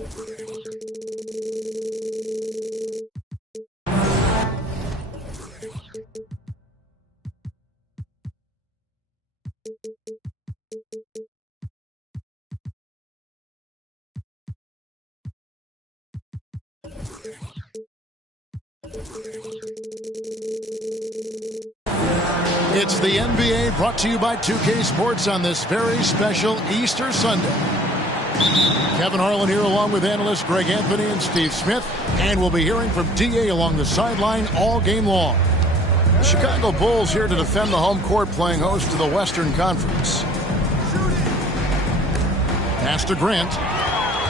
It's the NBA brought to you by 2K Sports on this very special Easter Sunday. Kevin Harlan here along with analysts Greg Anthony and Steve Smith. And we'll be hearing from DA along the sideline all game long. The Chicago Bulls here to defend the home court, playing host to the Western Conference. Pass to Grant.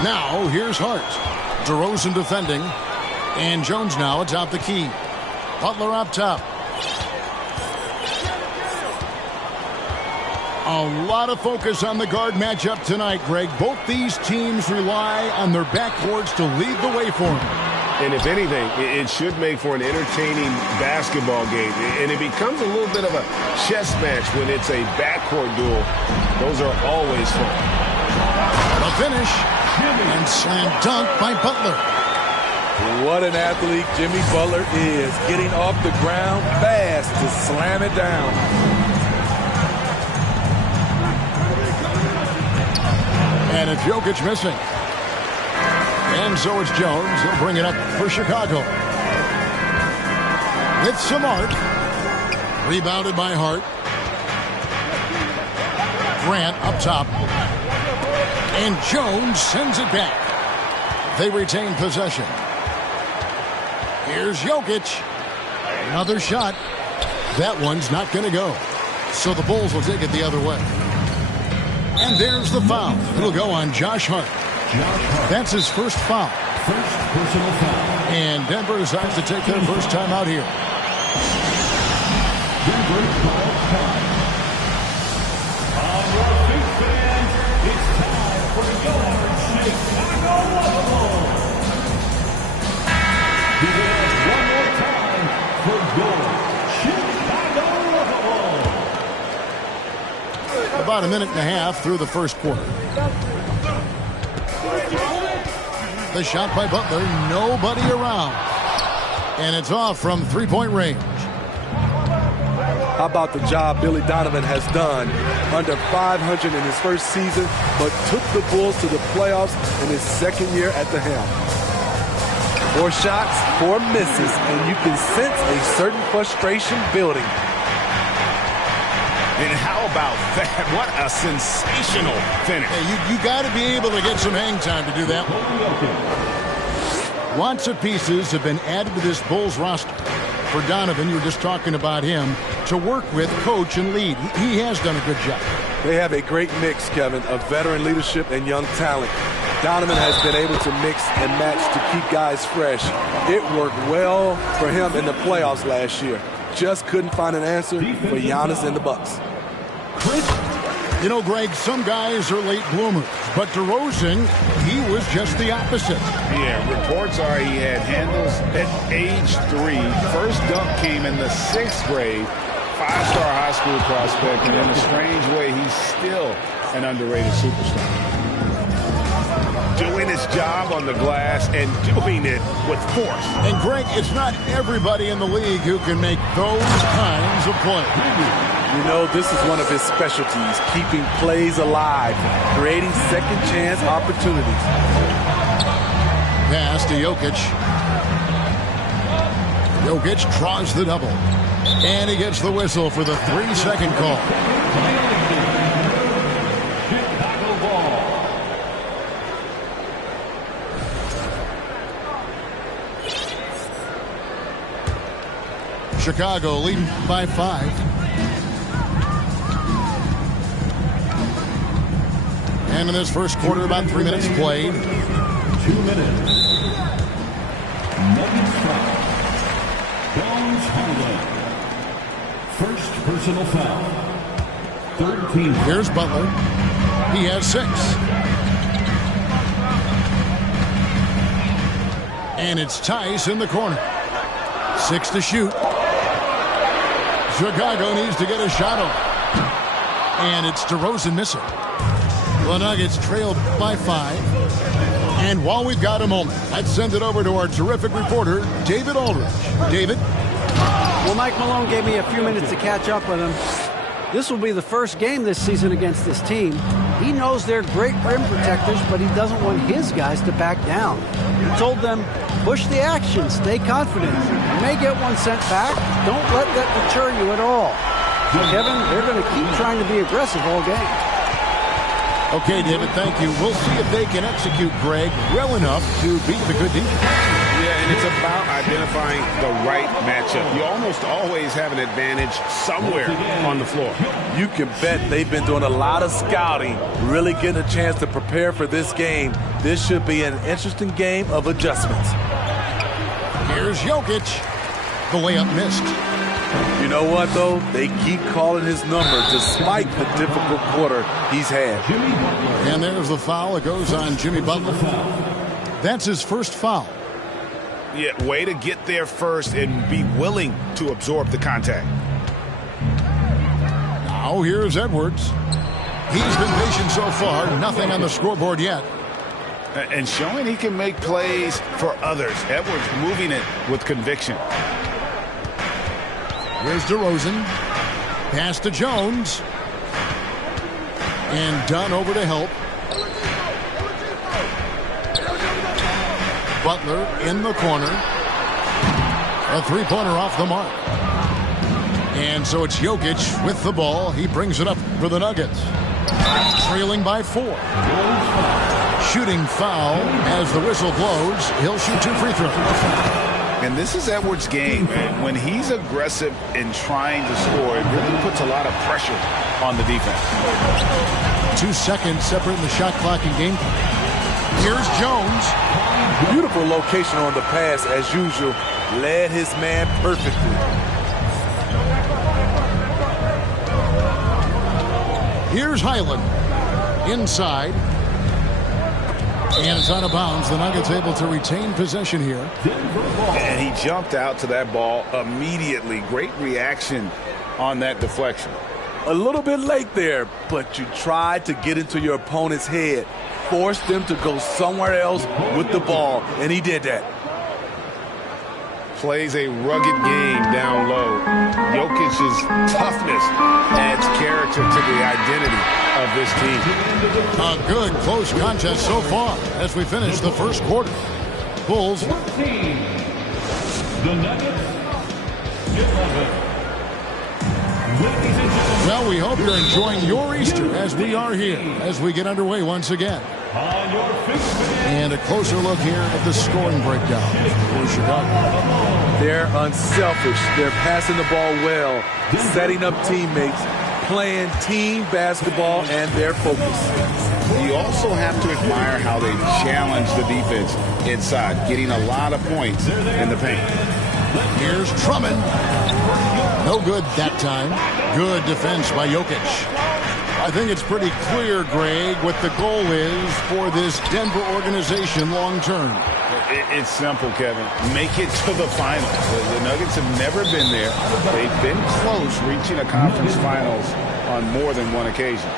Now here's Hart. DeRozan defending. And Jones now atop the key. Butler up top. A lot of focus on the guard matchup tonight, Greg. Both these teams rely on their backcourts to lead the way for them. And if anything, it should make for an entertaining basketball game. And it becomes a little bit of a chess match when it's a backcourt duel. Those are always fun. The finish. And slam dunk by Butler. What an athlete Jimmy Butler is. Getting off the ground fast to slam it down. And it's Jokic missing. And so it's Jones. He'll bring it up for Chicago. With some art. Rebounded by Hart. Grant up top. And Jones sends it back. They retain possession. Here's Jokic. Another shot. That one's not going to go. So the Bulls will take it the other way. And there's the foul. It'll go on Josh Hart. That's his first foul. First personal foul. And Denver decides to take their first time out here. Denver calls time. On your feet, fans, it's time for your Chicago Bulls. Give it up one more time for your Chicago Bulls. About a minute and a half through the first quarter. The shot by Butler, nobody around. And it's off from three-point range. How about the job Billy Donovan has done? Under 500 in his first season, but took the Bulls to the playoffs in his second year at the helm. 4 shots, 4 misses, and you can sense a certain frustration building. And how about that? What a sensational finish. Hey, you got to be able to get some hang time to do that one. Lots of pieces have been added to this Bulls roster. For Donovan, you were just talking about him, to work with, coach, and lead. He has done a good job. They have a great mix, Kevin, of veteran leadership and young talent. Donovan has been able to mix and match to keep guys fresh. It worked well for him in the playoffs last year. Just couldn't find an answer for Giannis and the Bucks. You know, Greg, some guys are late bloomers, but DeRozan, he was just the opposite. Yeah, reports are he had handles at age 3. First dunk came in the 6th grade. 5-star high school prospect, and in a strange way, he's still an underrated superstar. Doing his job on the glass and doing it with force. And, Greg, it's not everybody in the league who can make those kinds of plays. You know, this is one of his specialties, keeping plays alive, creating second chance opportunities. Pass to Jokic. Jokic draws the double. And he gets the whistle for the 3-second call. Chicago leading by 5. And in this first quarter, about 3 minutes played. 2 minutes. Nuggets foul. Bones Holiday. First personal foul. Third team. Here's Butler. He has 6. And it's Tice in the corner. 6 to shoot. Chicago needs to get a shot off. And it's DeRozan missing. The Nuggets trailed by 5. And while we've got a moment, let's send it over to our terrific reporter, David Aldridge. David? Well, Mike Malone gave me a few minutes to catch up with him. This will be the first game this season against this team. He knows they're great rim protectors, but he doesn't want his guys to back down. He told them, push the action, stay confident. You may get one sent back. Don't let that deter you at all. Kevin, they're going to keep trying to be aggressive all game. Okay, David, thank you. We'll see if they can execute Greg well enough to beat the good defense. Yeah, and it's about identifying the right matchup. You almost always have an advantage somewhere on the floor. You can bet they've been doing a lot of scouting, really getting a chance to prepare for this game. This should be an interesting game of adjustments. Here's Jokic. The layup missed. You know what, though? They keep calling his number despite the difficult quarter he's had. And there's the foul. It goes on Jimmy Butler. That's his first foul. Yeah, way to get there first and be willing to absorb the contact. Now here's Edwards. He's been patient so far. Nothing on the scoreboard yet. And showing he can make plays for others. Edwards moving it with conviction. Here's DeRozan. Pass to Jones. And Dunn over to help. Butler in the corner. A three-pointer off the mark. And so it's Jokic with the ball. He brings it up for the Nuggets. Trailing by 4. Shooting foul as the whistle blows. He'll shoot 2 free throws. And this is Edwards' game, man. When he's aggressive in trying to score, it really puts a lot of pressure on the defense. 2 seconds separating the shot clock and game clock. Here's Jones. Beautiful location on the pass, as usual. Led his man perfectly. Here's Highland. Inside. And it's out of bounds. The Nuggets able to retain possession here. And he jumped out to that ball immediately. Great reaction on that deflection. A little bit late there, but you tried to get into your opponent's head. Forced them to go somewhere else with the ball, and he did that. Plays a rugged game down low. Jokic's toughness adds character to the identity of this team. A good close contest so far as we finish the first quarter. Bulls. The Nuggets, 11. Well, we hope you're enjoying your Easter as we are here as we get underway once again. And a closer look here at the scoring breakdown for Chicago. They're unselfish. They're passing the ball well, setting up teammates, playing team basketball, and they're focused. You also have to admire how they challenge the defense inside, getting a lot of points in the paint. Here's Drummond. No good that time. Good defense by Jokic. I think it's pretty clear, Greg, what the goal is for this Denver organization long term. It's simple, Kevin. Make it to the finals. The Nuggets have never been there. They've been close reaching a conference finals on more than one occasion.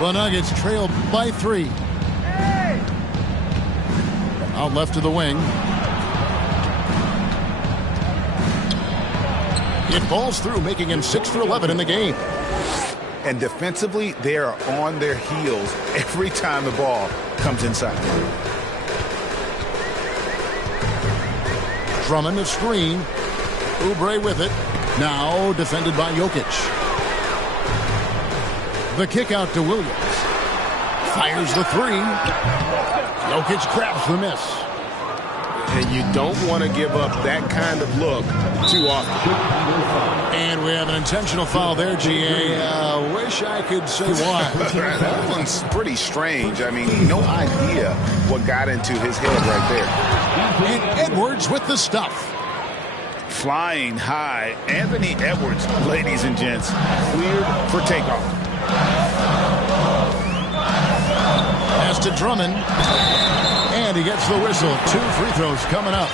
The Nuggets trail by 3. Out left to the wing. It falls through, making him 6 for 11 in the game. And defensively, they are on their heels every time the ball comes inside. Drummond a screen. Oubre with it. Now defended by Jokic. The kick out to Williams. Fires the 3. Jokic grabs the miss. And you don't want to give up that kind of look too often. And we have an intentional foul there, GA. Wish I could say why. That one's pretty strange. I mean, no idea what got into his head right there. And Edwards with the stuff. Flying high, Anthony Edwards, ladies and gents, cleared for takeoff. Pass to Drummond. And And he gets the whistle. 2 free throws coming up.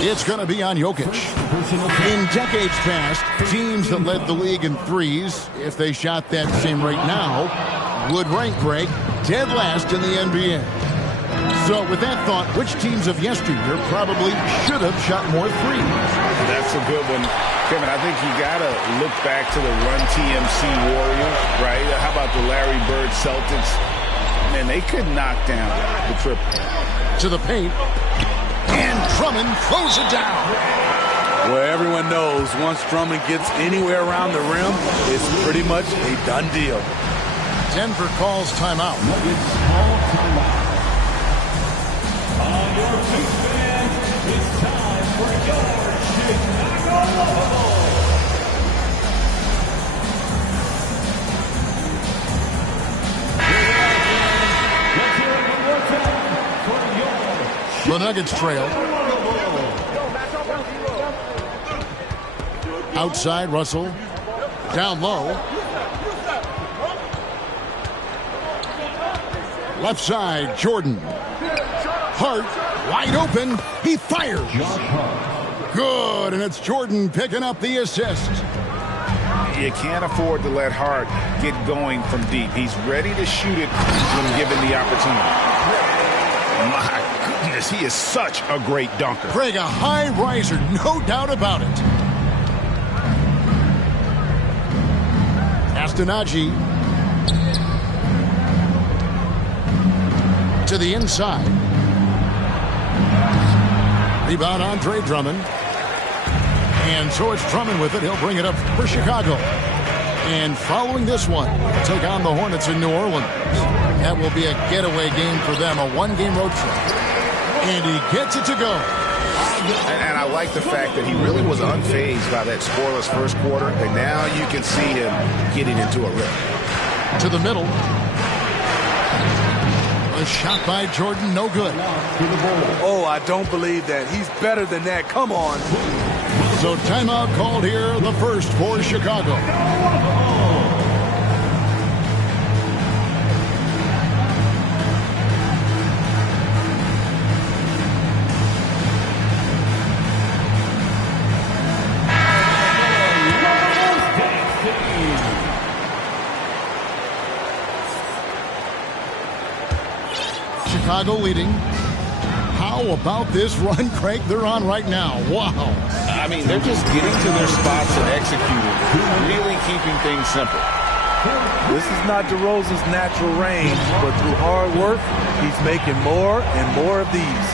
It's going to be on Jokic. In decades past, teams that led the league in threes, if they shot that same rate now, would rank, Greg, dead last in the NBA. So with that thought, which teams of yesteryear probably should have shot more threes? That's a good one. Kevin, I think you got to look back to the Run TMC Warriors, right? How about the Larry Bird Celtics? Man, they could knock down the triple. To the paint. And Drummond throws it down. Well, everyone knows once Drummond gets anywhere around the rim, it's pretty much a done deal. Denver calls timeout. Nuggets call timeout. On your feet, fans, it's time for your Chicago. The Nuggets trail. Outside, Russell. Down low. Left side, Jordan. Hart, wide open. He fires. Good, and it's Jordan picking up the assist. You can't afford to let Hart get going from deep. He's ready to shoot it when given the opportunity. My goodness, he is such a great dunker. Greg, a high riser, no doubt about it. Astonagi to the inside. Rebound, Andre Drummond. And so it's Drummond with it. He'll bring it up for Chicago. And following this one, take on the Hornets in New Orleans. That will be a getaway game for them, a one-game road trip. And he gets it to go. And I like the fact that he really was unfazed by that scoreless first quarter. And now you can see him getting into a rhythm. To the middle. A shot by Jordan, no good. Oh, I don't believe that. He's better than that. Come on. So timeout called here, the first for Chicago. Chicago leading. How about this run, Craig, they're on right now? Wow. I mean, they're just getting to their spots and executing, really keeping things simple. This is not DeRozan's natural range, but through hard work, he's making more and more of these.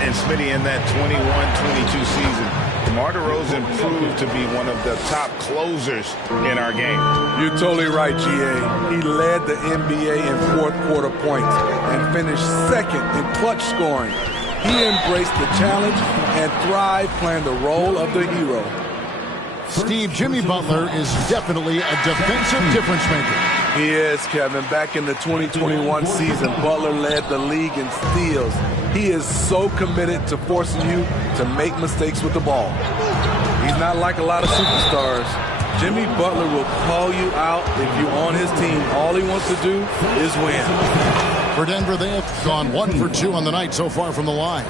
And Smitty, in that 21-22 season, DeMar DeRozan proved to be one of the top closers in our game. You're totally right, G.A. He led the NBA in fourth quarter points and finished second in clutch scoring. He embraced the challenge and thrived playing the role of the hero. Steve, Jimmy Butler is definitely a defensive difference maker. He is, Kevin. Back in the 2021 season, Butler led the league in steals. He is so committed to forcing you to make mistakes with the ball. He's not like a lot of superstars. Jimmy Butler will call you out if you're on his team. All he wants to do is win. For Denver, they have gone 1 for 2 on the night so far from the line.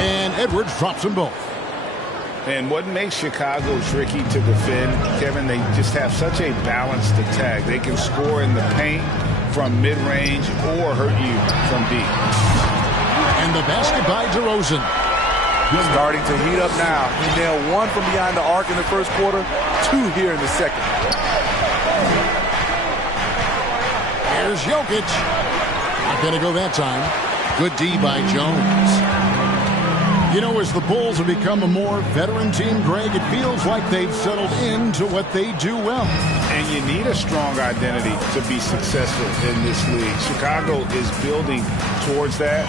And Edwards drops them both. And what makes Chicago tricky to defend, Kevin, they just have such a balanced attack. They can score in the paint from mid-range or hurt you from deep. And the basket by DeRozan. Starting to heat up now. He nailed 1 from behind the arc in the first quarter, 2 here in the second. Here's Jokic. Not going to go that time. Good D by Jones. You know, as the Bulls have become a more veteran team, Greg, it feels like they've settled into what they do well. And you need a strong identity to be successful in this league. Chicago is building towards that,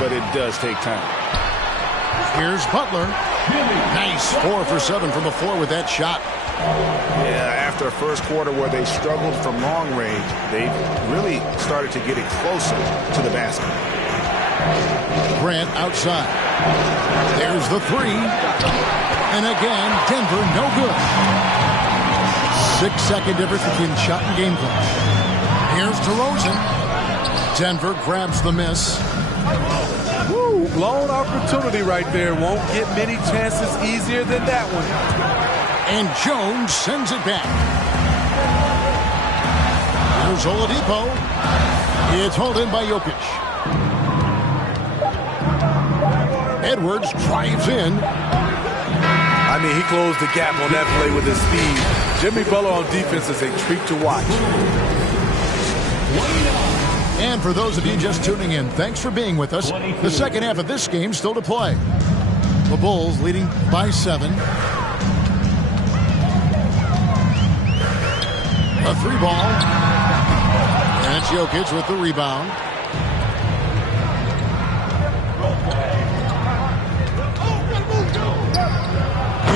but it does take time. Here's Butler. Nice 4 for 7 from the floor with that shot. Yeah, after a first quarter where they struggled from long range, they really started to get it closer to the basket. Grant outside. There's the 3. And again, Denver no good. 6-second difference between shot and game clock. Here's DeRozan. Denver grabs the miss. Woo, blown opportunity right there. Won't get many chances easier than that one. And Jones sends it back. Here's Oladipo. It's hauled in by Jokic. Edwards drives in. I mean, he closed the gap on that play with his speed. Jimmy Butler on defense is a treat to watch. And for those of you just tuning in, thanks for being with us. The second half of this game still to play. The Bulls leading by 7. A 3-ball. And it's Jokic with the rebound.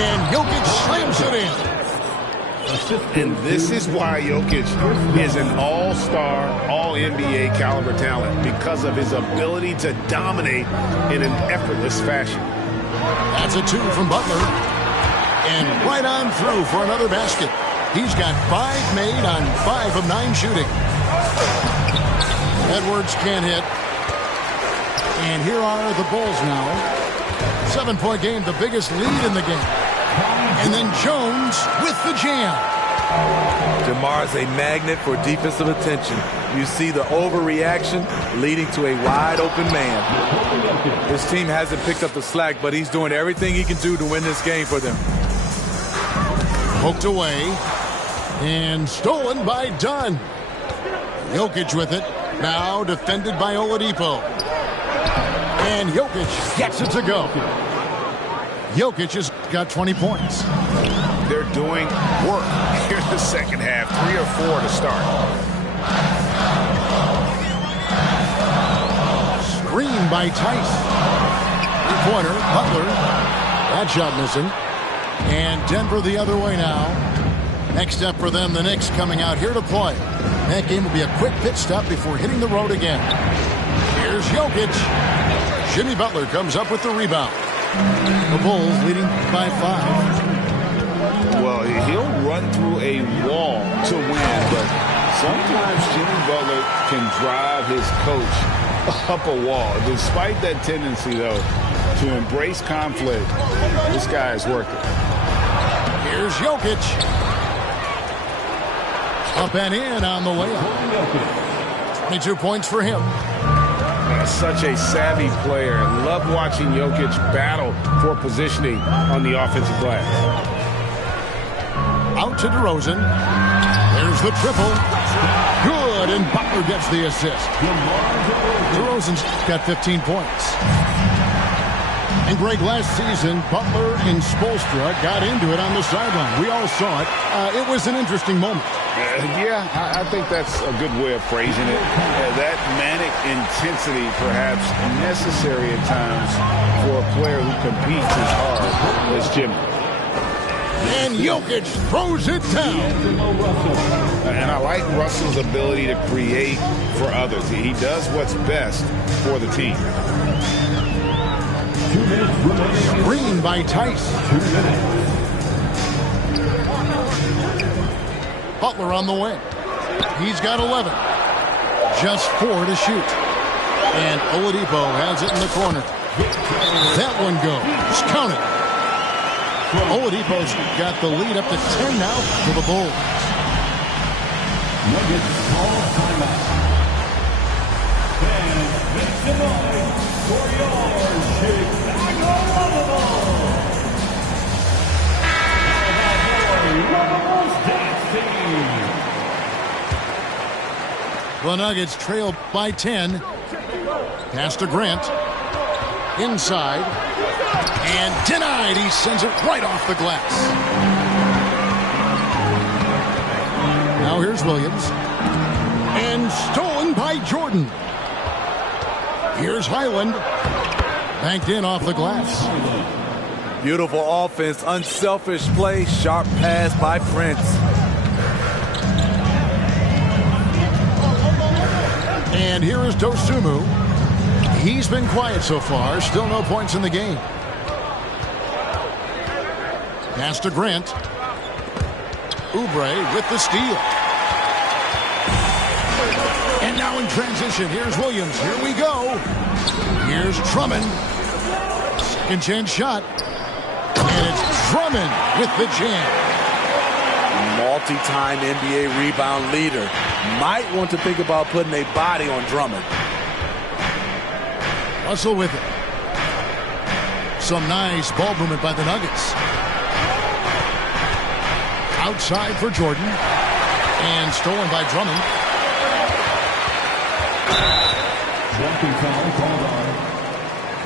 And Jokic slams it in. And this is why Jokic is an all-star, all-NBA caliber talent, because of his ability to dominate in an effortless fashion. That's a 2 from Butler. And right on through for another basket. He's got 5 made on 5 of 9 shooting. Edwards can't hit. And here are the Bulls now. 7-point game, the biggest lead in the game. And then Jones with the jam. DeMar's a magnet for defensive attention. You see the overreaction leading to a wide-open man. His team hasn't picked up the slack, but he's doing everything he can do to win this game for them. Poked away. And stolen by Dunn. Jokic with it. Now defended by Oladipo. And Jokic gets it to go. Jokic has got 20 points. They're doing work here in the second half. 3 or 4 to start. Screen by Tice. 3-pointer, Butler. That shot missing. And Denver the other way now. Next up for them, the Knicks coming out here to play. That game will be a quick pit stop before hitting the road again. Here's Jokic. Jimmy Butler comes up with the rebound. The Bulls leading by 5. Well, he'll run through a wall to win, but sometimes Jimmy Butler can drive his coach up a wall. Despite that tendency, though, to embrace conflict, this guy is working. Here's Jokic. Up and in on the layup. 22 points for him. Such a savvy player. Love watching Jokic battle for positioning on the offensive glass. Out to DeRozan. There's the triple. Good, and Butler gets the assist. DeRozan's got 15 points. And Greg, last season, Butler and Spoelstra got into it on the sideline. We all saw it. It was an interesting moment. Yeah, I think that's a good way of phrasing it. That manic intensity, perhaps necessary at times for a player who competes as hard as Jimmy. And Jokic throws it down. And I like Russell's ability to create for others. He does what's best for the team. Screen by Tice. 2 minutes. Butler on the wing. He's got 11. Just 4 to shoot. And Oladipo has it in the corner. That one goes. Count it. Oladipo's got the lead up to 10 now for the Bulls. Nuggets call timeout. Fans, make some noise for your Chicago Bulls. The Nuggets trail by 10. Pass to Grant. Inside. And denied. He sends it right off the glass. Now here's Williams. And stolen by Jordan. Here's Highland. Banked in off the glass. Beautiful offense, unselfish play, sharp pass by Prince. And here is Dosunmu. He's been quiet so far. Still no points in the game. Pass to Grant. Oubre with the steal. And now in transition, here's Williams. Here we go. Here's Drummond. Second chance shot. And it's Drummond with the jam. Multi-time NBA rebound leader. Might want to think about putting a body on Drummond. Russell with it. Some nice ball movement by the Nuggets. Outside for Jordan. And stolen by Drummond. Jumping foul called on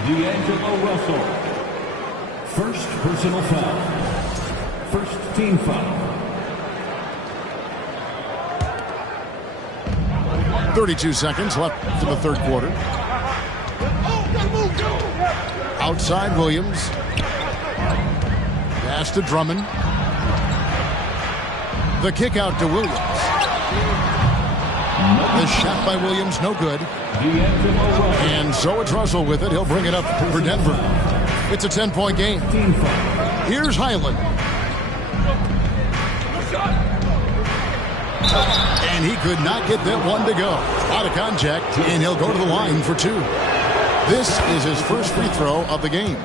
D'Angelo Russell. First personal foul. First team foul. 32 seconds left in the third quarter. Outside Williams. Pass to Drummond. The kick out to Williams. The shot by Williams, no good. And so it's Russell with it. He'll bring it up for Denver. It's a 10-point game. Here's Highland. And he could not get that one to go. Out of contact, and he'll go to the line for two. This is his first free throw of the game.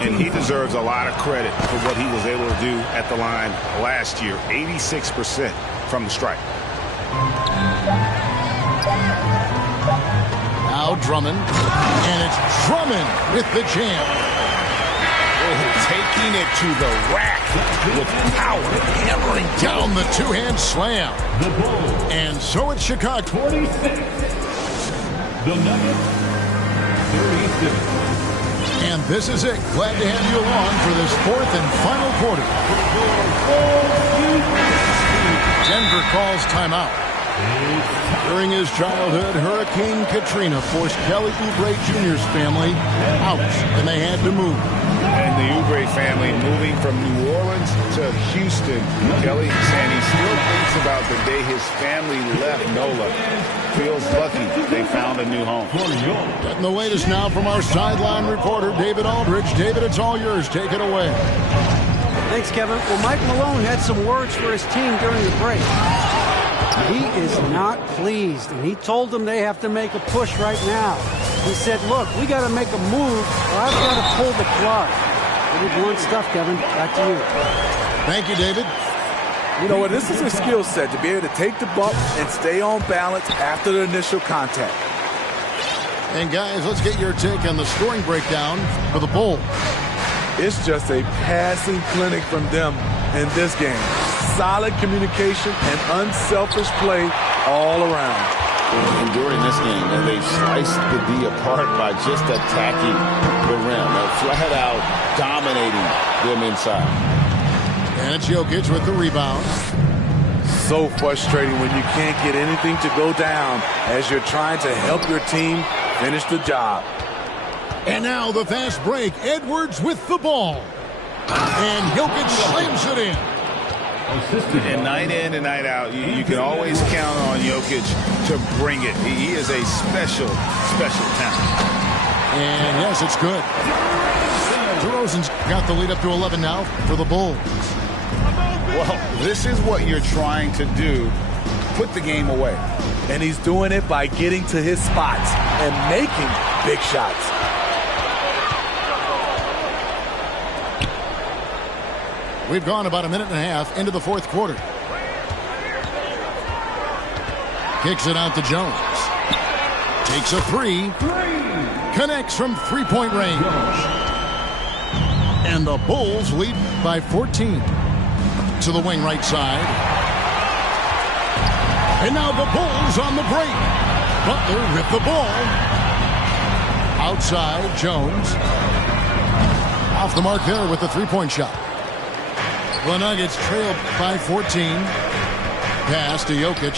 And he deserves a lot of credit for what he was able to do at the line last year. 86% from the stripe. Now Drummond. And it's Drummond with the jam. Taking it to the rack with power, hammering down the two-hand slam. And so it's Chicago. 46. The Nuggets, 36. And this is it. Glad to have you along for this fourth and final quarter. Denver calls timeout. During his childhood, Hurricane Katrina forced Kelly Oubre Jr.'s family out, and they had to move. And the Oubre family moving from New Orleans to Houston. Kelly saying he still thinks about the day his family left NOLA. Feels lucky they found a new home. Getting the latest now from our sideline reporter, David Aldridge. David, it's all yours. Take it away. Thanks, Kevin. Well, Mike Malone had some words for his team during the break. He is not pleased, and he told them they have to make a push right now. He said, look, we got to make a move, or I've got to pull the plug. Pretty blunt stuff, Kevin. Back to you. Thank you, David. You know what? This is a skill set to be able to take the bump and stay on balance after the initial contact. And, guys, let's get your take on the scoring breakdown for the Bulls. It's just a passing clinic from them in this game. Solid communication and unselfish play all around. And during this game, they've sliced the D apart by just attacking the rim. They're flat out dominating them inside. And it's Jokic with the rebound. So frustrating when you can't get anything to go down as you're trying to help your team finish the job. And now the fast break. Edwards with the ball. And Jokic slams it in. And night in and night out, you can always count on Jokic to bring it. He is a special, special talent. And yes, it's good. DeRozan's got the lead up to 11 now for the Bulls. Well, this is what you're trying to do. Put the game away. And he's doing it by getting to his spots and making big shots. We've gone about a minute and a half into the fourth quarter. Kicks it out to Jones. Takes a three. Connects from three-point range. And the Bulls lead by 14. To the wing right side. And now the Bulls on the break. Butler with the ball. Outside, Jones. Off the mark there with the three-point shot. The Nuggets trailed by 14. Pass to Jokic.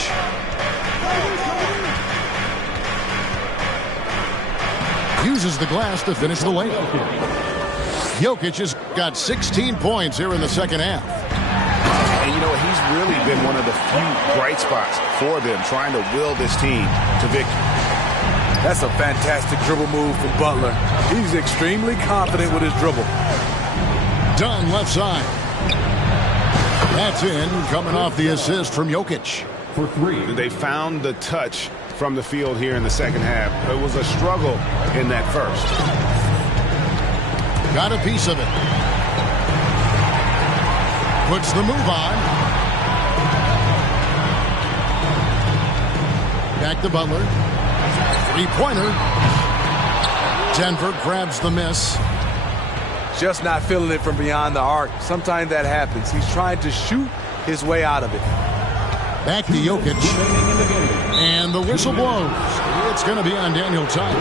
Uses the glass to finish the layup. Jokic has got 16 points here in the second half. And you know, he's really been one of the few bright spots for them, trying to will this team to victory. That's a fantastic dribble move from Butler. He's extremely confident with his dribble. Dunn left side. That's in, coming off the assist from Jokic. for 3. They found the touch from the field here in the second half. It was a struggle in that first. Got a piece of it. Puts the move on. Back to Butler. Three-pointer. Denver grabs the miss. Just not feeling it from beyond the arc. Sometimes that happens. He's trying to shoot his way out of it. Back to Jokic. And the whistle blows. It's going to be on Daniel Tice.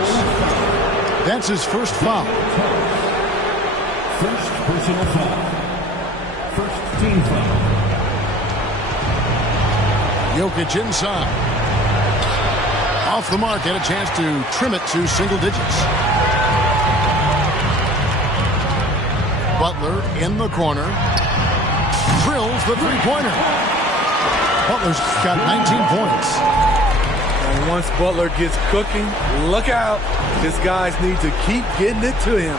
That's his first foul. First personal foul. First team foul. Jokic inside. Off the mark, had a chance to trim it to single digits. Butler in the corner. Drills the three-pointer. Butler's got 19 points. And once Butler gets cooking, look out. His guys need to keep getting it to him.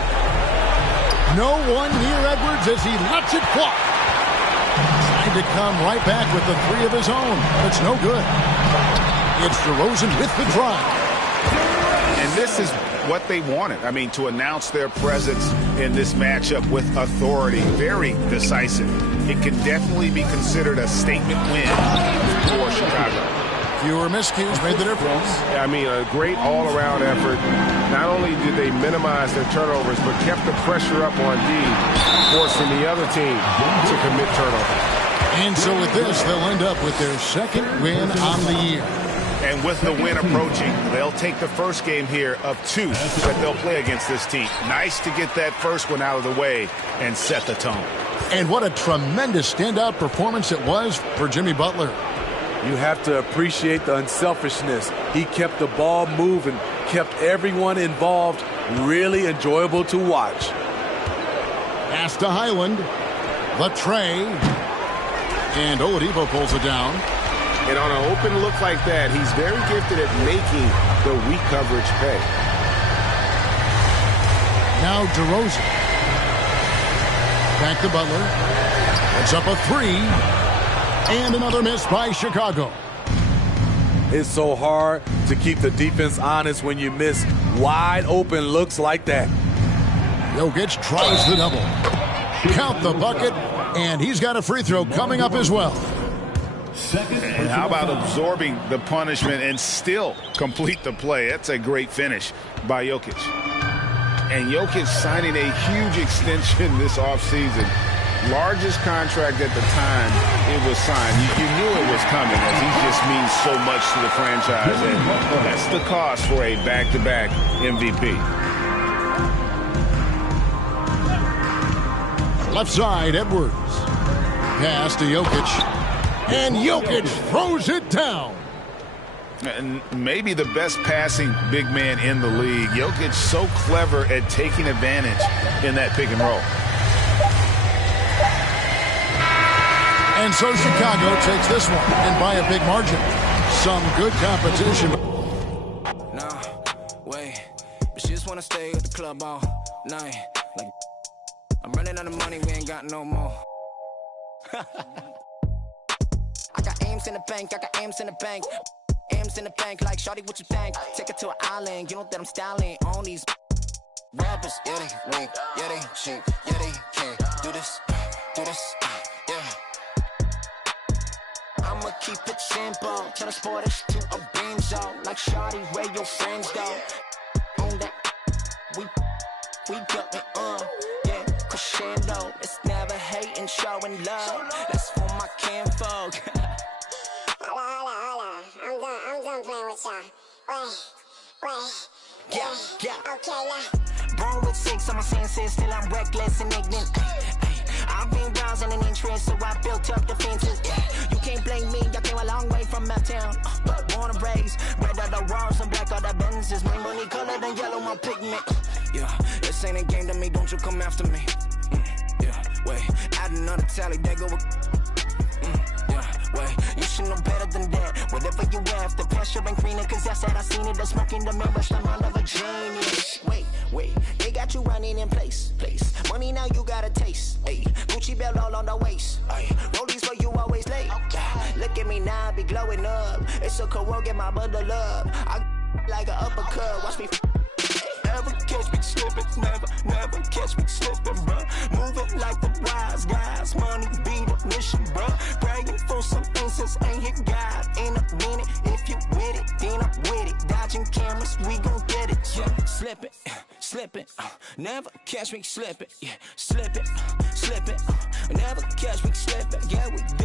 No one near Edwards as he lets it fly. Trying to come right back with the three of his own. It's no good. It's DeRozan with the drive. And this is what they wanted. I mean, to announce their presence in this matchup with authority. Very decisive. It can definitely be considered a statement win for Chicago. Fewer miscues made the difference. I mean, a great all-around effort. Not only did they minimize their turnovers, but kept the pressure up on D, forcing the other team to commit turnovers. And so with this, they'll end up with their second win on the year. And with the win approaching, they'll take the first game here of 2 that they'll play against this team. Nice to get that first one out of the way and set the tone. And what a tremendous standout performance it was for Jimmy Butler. You have to appreciate the unselfishness. He kept the ball moving, kept everyone involved, really enjoyable to watch. Pass to Highland. The tray. And Oladipo pulls it down. And on an open look like that, he's very gifted at making the weak coverage pay. Now DeRozan. Back to Butler. It's up a 3. And another miss by Chicago. It's so hard to keep the defense honest when you miss wide open looks like that. Jokic tries the double. Count the bucket, and he's got a free throw coming up as well. And how about absorbing the punishment and still complete the play? That's a great finish by Jokic. And Jokic signing a huge extension this offseason. Largest contract at the time it was signed. You knew it was coming as he just means so much to the franchise. And that's the cost for a back-to-back MVP. Left side, Edwards. Pass to Jokic. And Jokic throws it down. And maybe the best passing big man in the league. Jokic so clever at taking advantage in that pick and roll. And so Chicago takes this one, and by a big margin. Some good competition. Nah, wait, but she just wanna stay at the club all night. Like, I'm running out of money, we ain't got no more. I got aims in the bank, I got aims in the bank. Aims in the bank, like shawty, what you think? Take it to an island, you know that I'm styling on these rappers. Yeah, they weak, yeah, they cheap, yeah, they can't do this, yeah. I'ma keep it simple, transport us to a benzo. Like shawty, where your friends go? On that, we got it, yeah, crescendo. It's never hating, showing love. That's for my kinfolk. I'm done playing with y'all. Wait. Yeah. Okay, now. Born with 6 on my senses, still I'm reckless and ignorant. I've been browsing an interest, so I built up defenses. You can't blame me, I came a long way from Uptown. Born and raised, red are the walls and black are the Benzes. My money colored and yellow, my pigment. Yeah, this ain't a game to me, don't you come after me. Yeah, wait, add another tally, they go with. Wait, you should know better than that. Whatever you have, the pressure ain't greener, cause I said I seen it. The smoke in the mirror, the mind of a genius. Wait, they got you running in place. Money now you got a taste. Ay, Gucci belt all on the waist. Ay, rollies for you always late. Look at me now, I be glowing. blowing up. It's a cold, get my bundle up. I like an uppercut, watch me. Never catch me slipping, never catch me slipping, bruh. Moving like the wise guys, money be the mission, bruh. Praying for some answers, ain't hit God in a minute. If you with it, then I'm with it. Dodging cameras, we gon' get it. Yeah, slipping, never catch me slipping. Yeah, slipping, never catch me slipping. Yeah, we